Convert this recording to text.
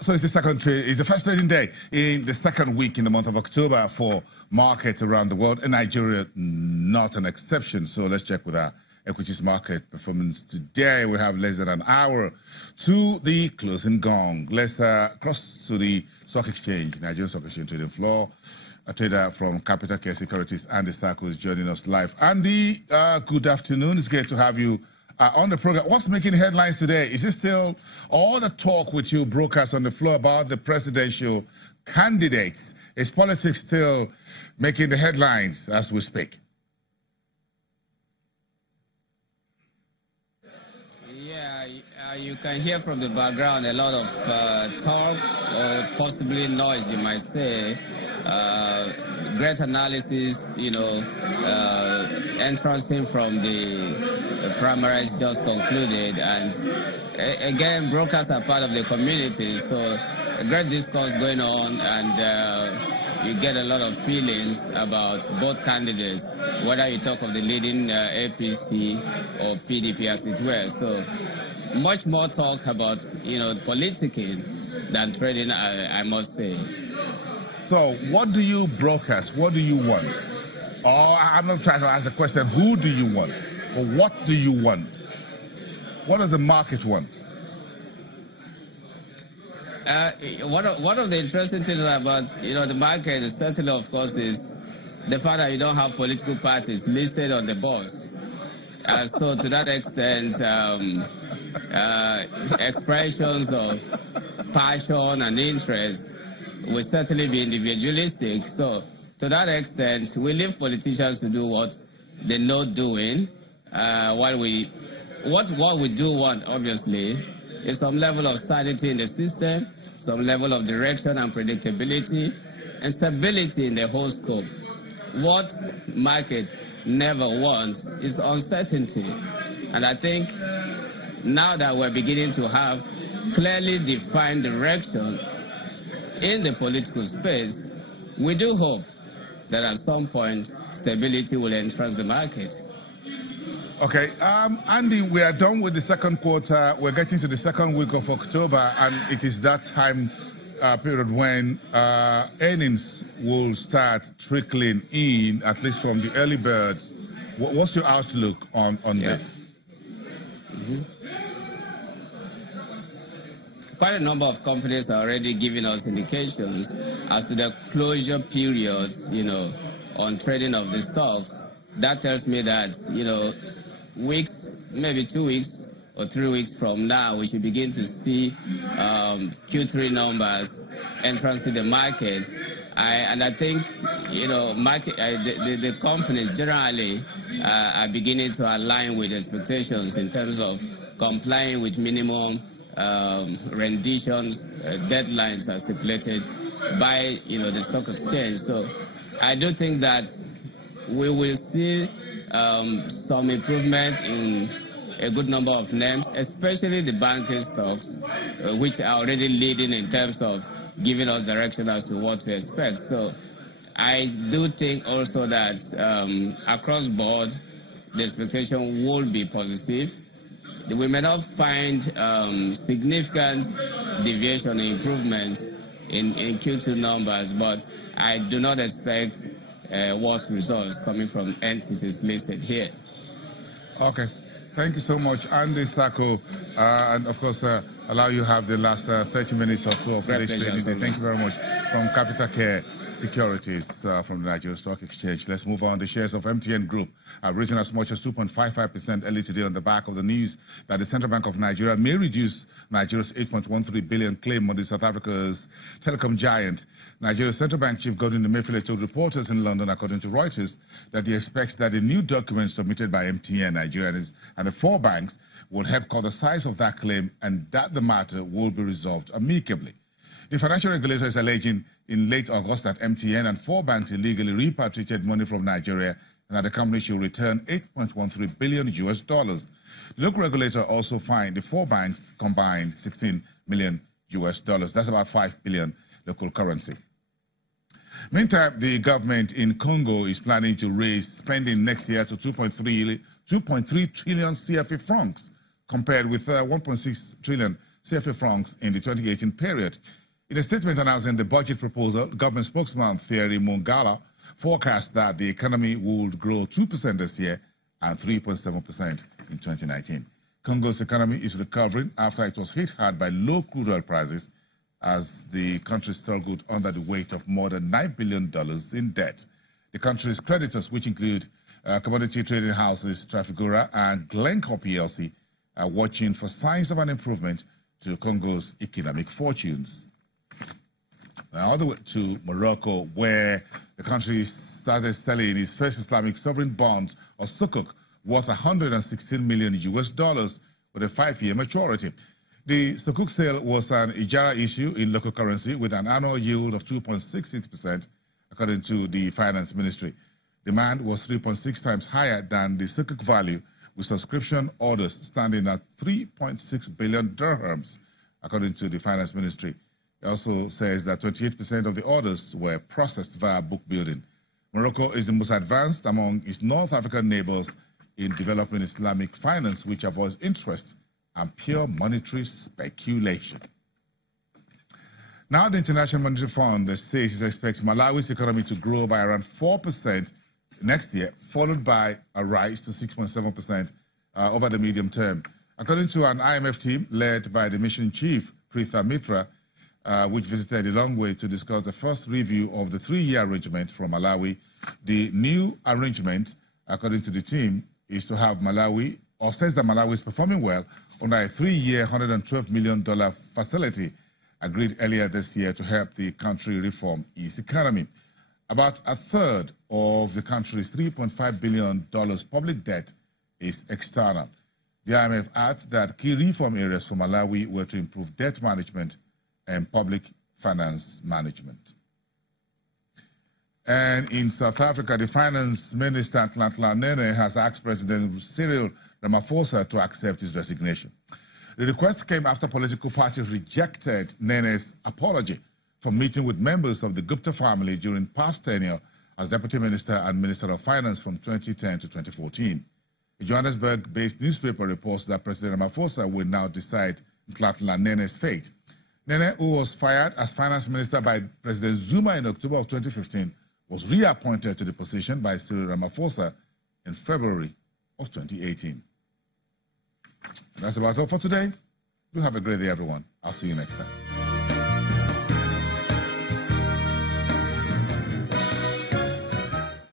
So it's the first trading day in the second week in the month of October for markets around the world, and Nigeria not an exception. So let's check with our equities market performance today. We have less than an hour to the closing gong. Let's cross to the stock exchange, Nigerian Stock Exchange trading floor. A trader from Capital Care Securities, Andy Sacco, is joining us live. Andy, good afternoon. It's great to have you on the program. What's making headlines today? Is it still all the talk with you brokers on the floor about the presidential candidates? Is politics still making the headlines as we speak? Yeah, you can hear from the background a lot of talk, possibly noise, you might say. Great analysis, entrancing from the primaries just concluded, and again, brokers are part of the community, so a great discourse going on, and you get a lot of feelings about both candidates, whether you talk of the leading APC or PDP as it were. So much more talk about, politicking than trading, I must say. So what do you brokers, what do you want? I'm not trying to ask the question, who do you want? Or what do you want? What does the market want? One of the interesting things about, the market, certainly, of course, is the fact that you don't have political parties listed on the bourse. So to that extent, expressions of passion and interest will certainly be individualistic. So to that extent, we leave politicians to do what they know doing, while what we do want, obviously, is some level of sanity in the system, some level of direction and predictability, and stability in the whole scope. What market never wants is uncertainty. And I think now that we're beginning to have clearly defined direction in the political space, we do hope that at some point stability will entrance the market. Okay, Andy, we are done with the second quarter. We're getting to the second week of October, and it is that time period when earnings will start trickling in, at least from the early birds. What's your outlook on this? Mm-hmm. Quite a number of companies are already giving us indications as to the closure periods, on trading of the stocks. That tells me that, weeks, maybe 2 weeks or 3 weeks from now, we should begin to see Q3 numbers entrance to the market. I think, the companies generally are beginning to align with expectations in terms of complying with minimum renditions, deadlines as stipulated by, the stock exchange. So I do think that we will see some improvement in a good number of names, especially the banking stocks, which are already leading in terms of giving us direction as to what to expect. So I do think also that across board, the expectation will be positive. We may not find significant deviation improvements in Q2 numbers, but I do not expect worse results coming from entities listed here. Okay. Thank you so much, Andy Sacco. And of course, allow you have the last 30 minutes or so of today's trading day. Thank you very much. From Capital Care Securities from the Nigerian Stock Exchange. Let's move on. The shares of MTN Group have risen as much as 2.55% early today on the back of the news that the Central Bank of Nigeria may reduce Nigeria's 8.13 billion claim on the South Africa's telecom giant. Nigeria's Central Bank Chief Godwin Emefiele told reporters in London, according to Reuters, that he expects that the new documents submitted by MTN Nigeria and the four banks will help cut the size of that claim, and that the matter will be resolved amicably. The financial regulator is alleging in late August that MTN and four banks illegally repatriated money from Nigeria and that the company should return $8.13 billion US. The local regulator also fined the four banks combined $16 million US. That's about 5 billion local currency. Meantime, the government in Congo is planning to raise spending next year to 2.3 trillion CFA francs, compared with 1.6 trillion CFA francs in the 2018 period. In a statement announcing the budget proposal, government spokesman Thierry Mongala forecast that the economy would grow 2% this year and 3.7% in 2019. Congo's economy is recovering after it was hit hard by low crude oil prices as the country struggled under the weight of more than $9 billion in debt. The country's creditors, which include commodity trading houses Trafigura and Glencore PLC, are watching for signs of an improvement to Congo's economic fortunes. Now, all the way to Morocco, where the country started selling its first Islamic sovereign bond, or sukuk, worth $116 million with a 5-year maturity. The sukuk sale was an ijara issue in local currency with an annual yield of 2.66%, according to the finance ministry. Demand was 3.6 times higher than the sukuk value, with subscription orders standing at 3.6 billion dirhams, according to the finance ministry. It also says that 28% of the orders were processed via book building. Morocco is the most advanced among its North African neighbors in developing Islamic finance, which avoids interest and pure monetary speculation. Now, the International Monetary Fund says it expects Malawi's economy to grow by around 4% next year, followed by a rise to 6.7% over the medium term. According to an IMF team led by the mission chief, Pritha Mitra, which visited the long way to discuss the first review of the 3-year arrangement from Malawi, the new arrangement, according to the team, is to have Malawi, or says that Malawi is performing well under a 3-year, $112 million facility agreed earlier this year to help the country reform its economy. About a third of the country's $3.5 billion public debt is external. The IMF adds that key reform areas for Malawi were to improve debt management and public finance management. And in South Africa, the finance minister, Nene, has asked President Cyril Ramaphosa to accept his resignation. The request came after political parties rejected Nene's apology for meeting with members of the Gupta family during past tenure as Deputy Minister and Minister of Finance from 2010 to 2014. A Johannesburg-based newspaper reports that President Ramaphosa will now decide Nene's fate. Nene, who was fired as finance minister by President Zuma in October of 2015, was reappointed to the position by Cyril Ramaphosa in February of 2018. And that's about all for today. Do have a great day, everyone. I'll see you next time.